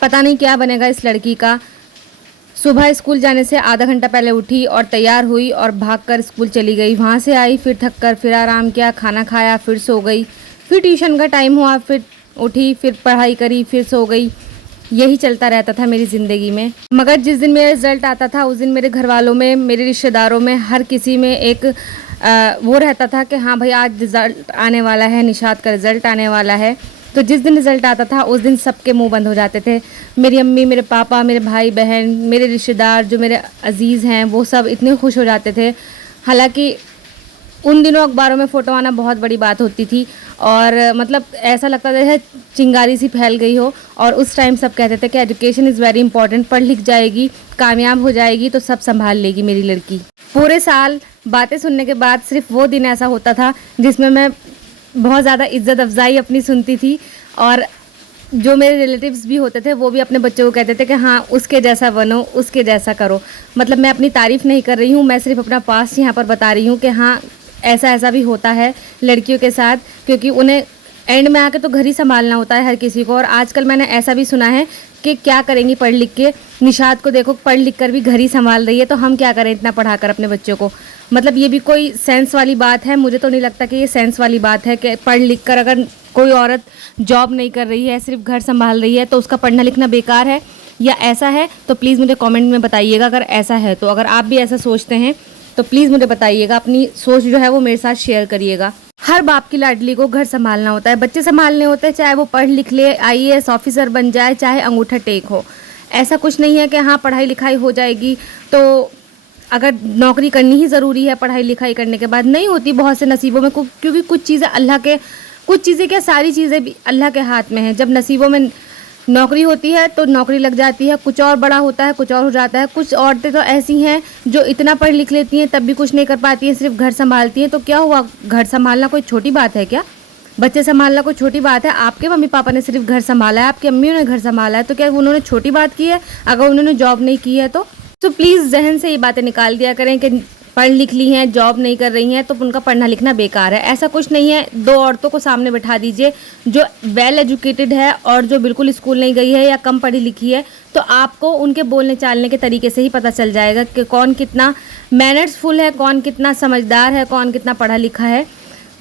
पता नहीं क्या बनेगा इस लड़की का। सुबह स्कूल जाने से आधा घंटा पहले उठी और तैयार हुई और भागकर स्कूल चली गई। वहाँ से आई, फिर थक कर फिर आराम किया, खाना खाया, फिर सो गई। फिर ट्यूशन का टाइम हुआ, फिर उठी, फिर पढ़ाई करी, फिर सो गई। यही चलता रहता था मेरी ज़िंदगी में। मगर जिस दिन मेरा रिज़ल्ट आता था उस दिन मेरे घर वालों में, मेरे रिश्तेदारों में, हर किसी में एक वो रहता था कि हाँ भाई आज रिज़ल्ट आने वाला है, निशात का रिज़ल्ट आने वाला है। तो जिस दिन रिज़ल्ट आता था उस दिन सबके मुंह बंद हो जाते थे। मेरी अम्मी, मेरे पापा, मेरे भाई बहन, मेरे रिश्तेदार जो मेरे अजीज़ हैं वो सब इतने खुश हो जाते थे। हालांकि उन दिनों अखबारों में फ़ोटो आना बहुत बड़ी बात होती थी और मतलब ऐसा लगता था जैसे चिंगारी सी फैल गई हो। और उस टाइम सब कहते थे कि एजुकेशन इज़ वेरी इंपॉर्टेंट, पढ़ लिख जाएगी, कामयाब हो जाएगी तो सब संभाल लेगी मेरी लड़की। पूरे साल बातें सुनने के बाद सिर्फ वो दिन ऐसा होता था जिसमें मैं बहुत ज़्यादा इज्जत अफजाई अपनी सुनती थी। और जो मेरे रिलेटिव्स भी होते थे वो भी अपने बच्चों को कहते थे कि हाँ उसके जैसा बनो, उसके जैसा करो। मतलब मैं अपनी तारीफ़ नहीं कर रही हूँ, मैं सिर्फ अपना पास्ट यहाँ पर बता रही हूँ कि हाँ ऐसा ऐसा भी होता है लड़कियों के साथ, क्योंकि उन्हें एंड में आके तो घर ही संभालना होता है हर किसी को। और आजकल मैंने ऐसा भी सुना है कि क्या करेंगी पढ़ लिख के। निशात को देखो पढ़ लिख कर भी घर ही संभाल रही है, तो हम क्या करें इतना पढ़ा कर अपने बच्चों को। मतलब ये भी कोई सेंस वाली बात है? मुझे तो नहीं लगता कि ये सेंस वाली बात है कि पढ़ लिख कर अगर कोई औरत जॉब नहीं कर रही है, सिर्फ घर संभाल रही है, तो उसका पढ़ना लिखना बेकार है या ऐसा है? तो प्लीज़ मुझे कमेंट में बताइएगा अगर ऐसा है तो। अगर आप भी ऐसा सोचते हैं तो प्लीज़ मुझे बताइएगा, अपनी सोच जो है वो मेरे साथ शेयर करिएगा। हर बाप की लाडली को घर संभालना होता है, बच्चे संभालने होते हैं, चाहे वो पढ़ लिख ले, IAS ऑफिसर बन जाए, चाहे अंगूठा टेक हो। ऐसा कुछ नहीं है कि हाँ पढ़ाई लिखाई हो जाएगी तो अगर नौकरी करनी ही ज़रूरी है पढ़ाई लिखाई करने के बाद। नहीं होती बहुत से नसीबों में, क्योंकि कुछ चीज़ें अल्लाह के, कुछ चीज़ें क्या सारी चीज़ें भी अल्लाह के हाथ में हैं। जब नसीबों में नौकरी होती है तो नौकरी लग जाती है, कुछ और बड़ा होता है, कुछ और हो जाता है। कुछ औरतें तो ऐसी हैं जो इतना पढ़ लिख लेती हैं तब भी कुछ नहीं कर पाती हैं, सिर्फ घर संभालती हैं। तो क्या हुआ, घर संभालना कोई छोटी बात है क्या? बच्चे संभालना कोई छोटी बात है? आपके मम्मी पापा ने सिर्फ घर संभाला है, आपकी अम्मी ने घर संभाला है, तो क्या उन्होंने छोटी बात की है अगर उन्होंने जॉब नहीं की है तो? प्लीज़ जहन से ये बातें निकाल दिया करें कि पढ़ लिख ली हैं, जॉब नहीं कर रही हैं तो उनका पढ़ना लिखना बेकार है। ऐसा कुछ नहीं है। दो औरतों को सामने बैठा दीजिए, जो वेल एजुकेटेड है और जो बिल्कुल स्कूल नहीं गई है या कम पढ़ी लिखी है, तो आपको उनके बोलने चालने के तरीके से ही पता चल जाएगा कि कौन कितना मैनर्सफुल है, कौन कितना समझदार है, कौन कितना पढ़ा लिखा है।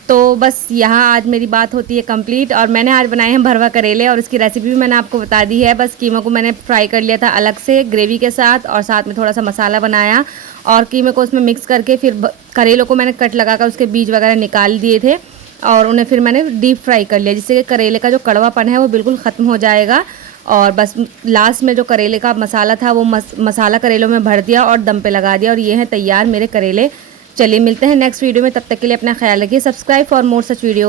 तो बस यहाँ आज मेरी बात होती है कंप्लीट। और मैंने आज बनाए हैं भरवा करेले और इसकी रेसिपी भी मैंने आपको बता दी है। बस कीमा को मैंने फ्राई कर लिया था अलग से ग्रेवी के साथ और साथ में थोड़ा सा मसाला बनाया और कीमे को उसमें मिक्स करके फिर करेलों को मैंने कट लगाकर उसके बीज वगैरह निकाल दिए थे और उन्हें फिर मैंने डीप फ्राई कर लिया, जिससे कि करेले का जो कड़वापन है वो बिल्कुल ख़त्म हो जाएगा। और बस लास्ट में जो करेले का मसाला था वो मसाला करेलों में भर दिया और दम पे लगा दिया और ये हैं तैयार मेरे करेले। चलिए मिलते हैं नेक्स्ट वीडियो में, तब तक के लिए अपना ख्याल रखिए। Subscribe for more such video.